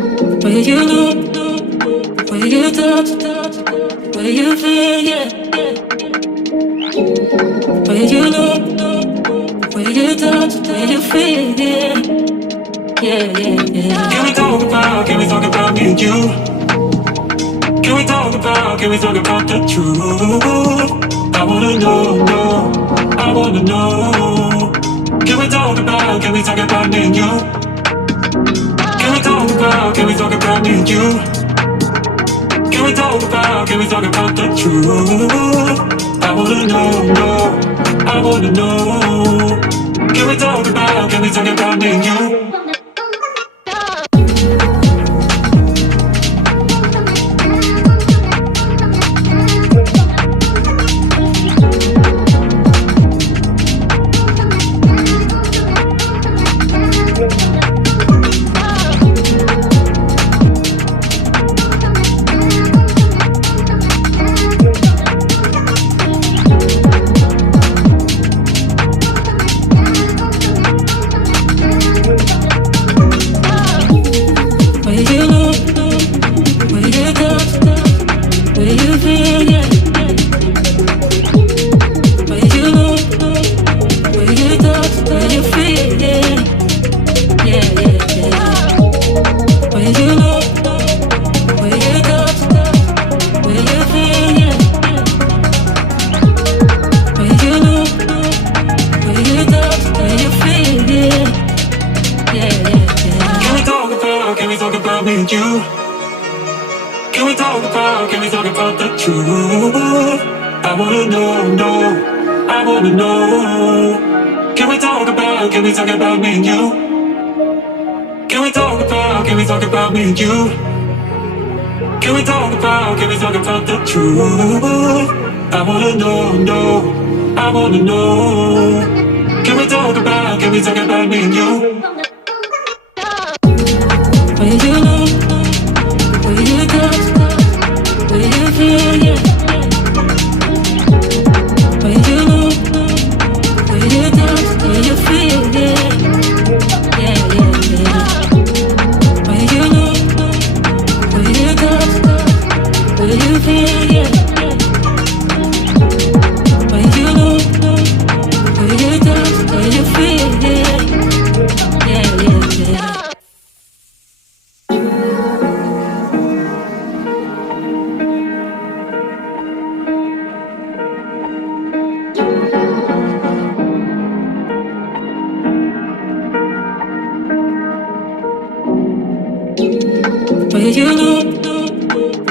Where you look, where you touch, where you feel, yeah. Where you look, where you touch, where you feel, yeah. Yeah, yeah, yeah. Can we talk about me and you? Can we talk about the truth? I wanna know, I wanna know. Can we talk about me and you? Can we talk about me and you? Can we talk about the truth? I wanna know, I wanna know. Can we talk about me and you? Can we talk about the truth? I wanna know, I wanna know. Can we talk about me and you? Can we talk about me and you? Can we talk about the truth? I wanna know, I wanna know. Can we talk about me and you? Where you look, where you touch, where you feel, yeah. Where you look, where you touch, where you feel, yeah. Yeah, yeah, yeah. Where you look, where you touch, where you feel, yeah. Where you look, where you touch, where you feel, yeah. Yeah, yeah, yeah. Where you look,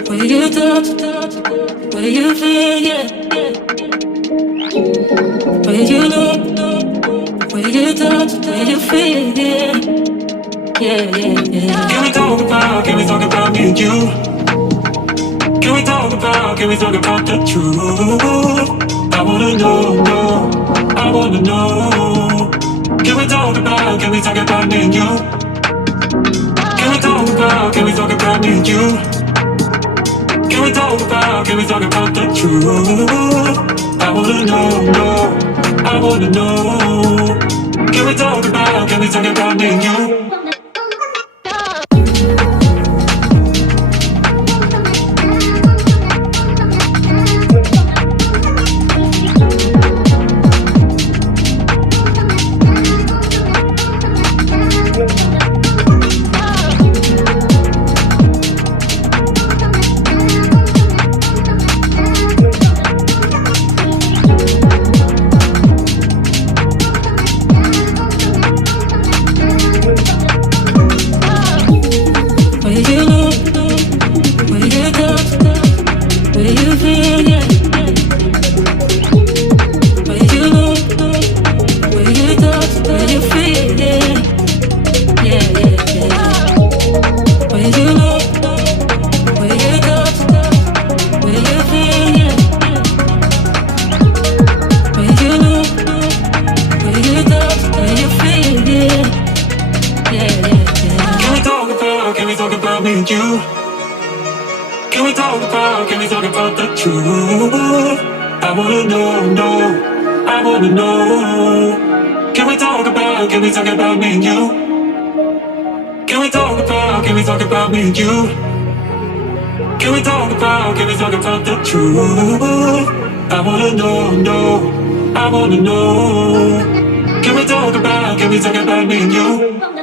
where you touch, where you feel, yeah. Where you look, where you touch, where you feel, yeah. Yeah, yeah, yeah. Can we talk about me and you? Can we talk about the truth? I wanna know, I wanna know. Can we talk about me and you? Can we talk about me and you? Can we talk about the truth? I wanna know, I wanna know. Can we talk about me and you? Can we talk about the truth? I wanna know, I wanna know. Can we talk about me and you? can we talk about me and you? Can we talk about the truth? I wanna know, I wanna know. Can we talk about me and you?